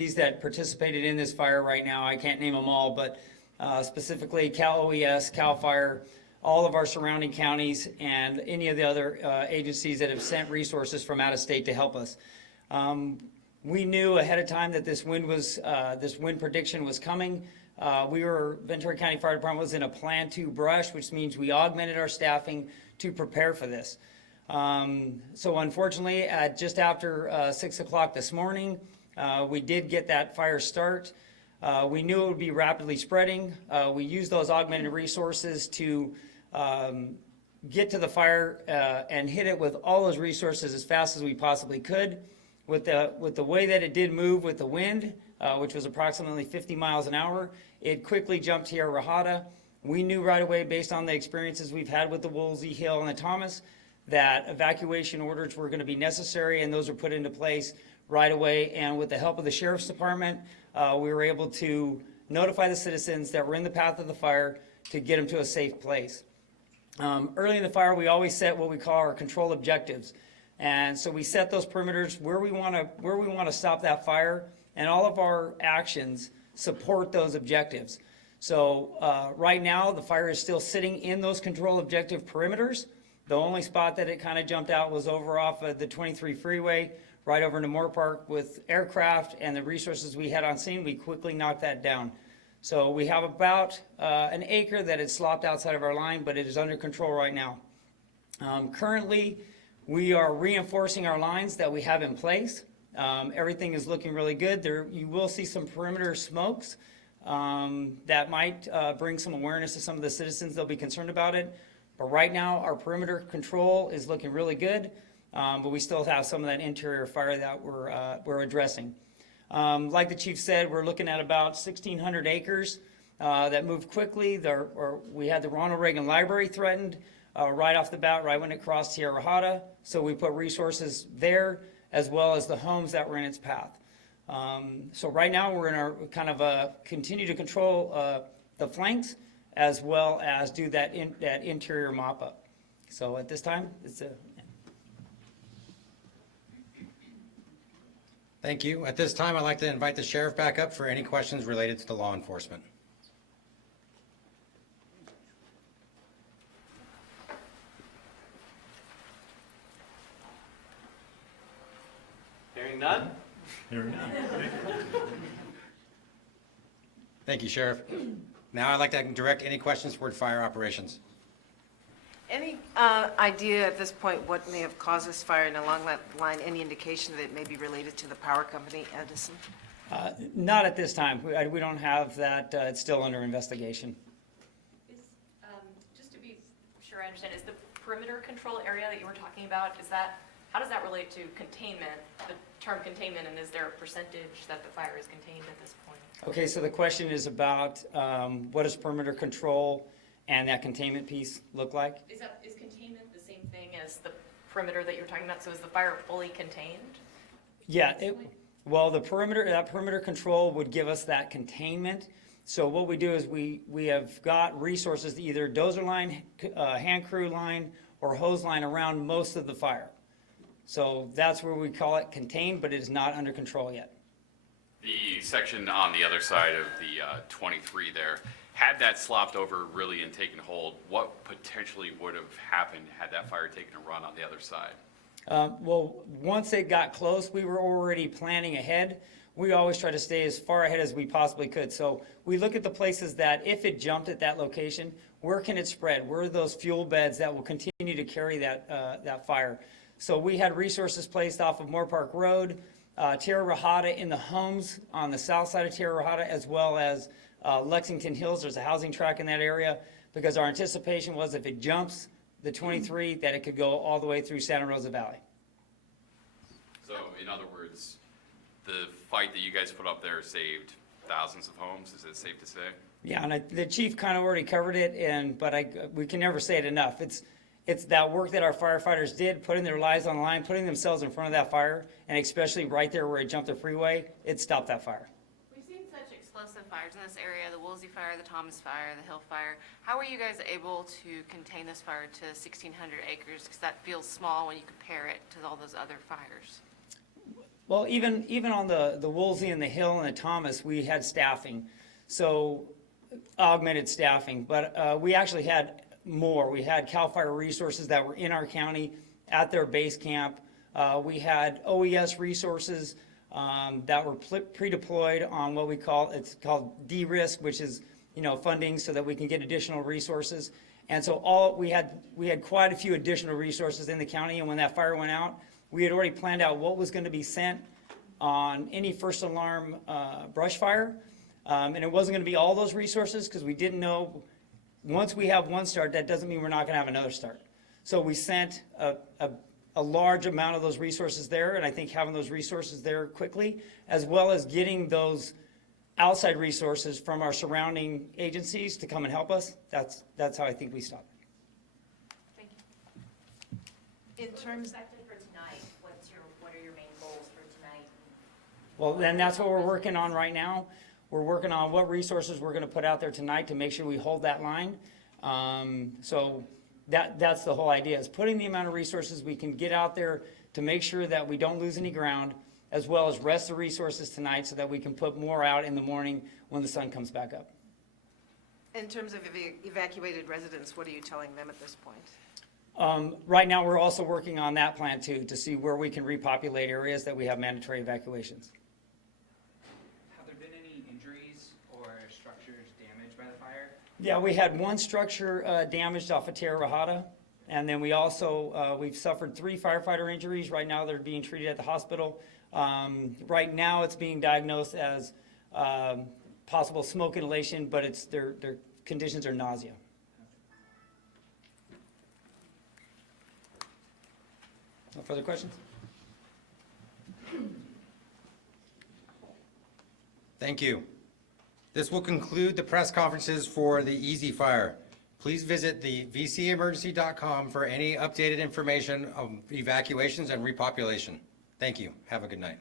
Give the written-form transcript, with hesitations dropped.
that participated in this fire right now. I can't name them all, but specifically Cal OES, Cal Fire, all of our surrounding counties, and any of the other agencies that have sent resources from out of state to help us. We knew ahead of time that this wind prediction was coming. Ventura County Fire Department was in a plan to brush, which means we augmented our staffing to prepare for this. So unfortunately, at just after 6 o'clock this morning, we did get that fire start. We knew it would be rapidly spreading. We used those augmented resources to get to the fire and hit it with all those resources as fast as we possibly could. With the way that it did move with the wind, which was approximately 50 miles an hour, it quickly jumped Tierra Rajada. We knew right away, based on the experiences we've had with the Woolsey, Hill, and the Thomas, that evacuation orders were going to be necessary, and those were put into place right away. And with the help of the Sheriff's Department, we were able to notify the citizens that were in the path of the fire to get them to a safe place. Early in the fire, we always set what we call our control objectives. And so we set those perimeters where we want to stop that fire, and all of our actions support those objectives. So right now, the fire is still sitting in those control objective perimeters. The only spot that it kind of jumped out was over off of the 23 freeway, right over into Moore Park. With aircraft and the resources we had on scene, we quickly knocked that down. So we have about an acre that is slopped outside of our line, but it is under control right now. Currently, we are reinforcing our lines that we have in place. Everything is looking really good. You will see some perimeter smokes that might bring some awareness to some of the citizens. They'll be concerned about it. But right now, our perimeter control is looking really good. But we still have some of that interior fire that we're addressing. Like the chief said, we're looking at about 1,600 acres that moved quickly. We had the Ronald Reagan Library threatened right off the bat, right when it crossed Tierra Rajada. So we put resources there, as well as the homes that were in its path. So right now we're in our kind of continue to control the flanks, as well as do that interior mop up. So at this time, it's a Thank you. At this time, I'd like to invite the sheriff back up for any questions related to the law enforcement. Hearing none? Hearing none. Thank you, Sheriff. Now I'd like to direct any questions toward fire operations. Any idea at this point what may have caused this fire, and along that line, any indication that it may be related to the power company, Edison? not at this time. We don't have that. It's still under investigation. Just to be sure I understand, is the perimeter control area that you were talking about, how does that relate to containment, the term containment, and is there a percentage that the fire is contained at this point? Okay, so the question is about what does perimeter control and that containment piece look like? Is containment the same thing as the perimeter that you were talking about? So is the fire fully contained? Yeah, well, that perimeter control would give us that containment. So what we do is we have got resources, either dozer line, hand crew line, or hose line around most of the fire. So that's where we call it contained, but it is not under control yet. The section on the other side of the 23 there, had that slopped over really and taken hold, what potentially would have happened had that fire taken a run on the other side? Well, once it got close, we were already planning ahead. We always try to stay as far ahead as we possibly could. So we look at the places that if it jumped at that location, where can it spread? Where are those fuel beds that will continue to carry that fire? So we had resources placed off of Moore Park Road, Tierra Rajada in the homes on the south side of Tierra Rajada, as well as Lexington Hills. There's a housing tract in that area, because our anticipation was if it jumps the 23, that it could go all the way through Santa Rosa Valley. So in other words, the fight that you guys put up there saved thousands of homes, is it safe to say? Yeah, and the chief kind of already covered it, but we can never say it enough. It's that work that our firefighters did, putting their lives on the line, putting themselves in front of that fire, and especially right there where it jumped the freeway, it stopped that fire. We've seen such explosive fires in this area, the Woolsey fire, the Thomas fire, the Hill fire. How were you guys able to contain this fire to 1,600 acres? Because that feels small when you compare it to all those other fires. Well, even on the Woolsey and the Hill and the Thomas, we had staffing, so augmented staffing, but we actually had more. We had CAL FIRE resources that were in our county at their base camp. We had OES resources that were pre-deployed on what it's called de-risk, which is, funding so that we can get additional resources. And so we had quite a few additional resources in the county, and when that fire went out, we had already planned out what was going to be sent on any first alarm brush fire. And it wasn't going to be all those resources because we didn't know, once we have one start, that doesn't mean we're not going to have another start. So we sent a large amount of those resources there, and I think having those resources there quickly, as well as getting those outside resources from our surrounding agencies to come and help us, that's how I think we stopped. Thank you. In terms, Expected for tonight, what are your main goals for tonight? Well, then that's what we're working on right now. We're working on what resources we're gonna put out there tonight to make sure we hold that line. So that's the whole idea, is putting the amount of resources we can get out there to make sure that we don't lose any ground, as well as rest the resources tonight so that we can put more out in the morning when the sun comes back up. in terms of evacuated residents, what are you telling them at this point? Right now, we're also working on that plan too, to see where we can repopulate areas that we have mandatory evacuations. Have there been any injuries or structures damaged by the fire? Yeah, we had one structure damaged off of Terra Rajada, and then we also, we've suffered 3 firefighter injuries. Right now, they're being treated at the hospital. Right now, it's being diagnosed as possible smoke inhalation, but their conditions are nausea. No further questions? Thank you. This will conclude the press conferences for the Easy Fire. Please visit the vcemergency.com for any updated information of evacuations and repopulation. Thank you. Have a good night.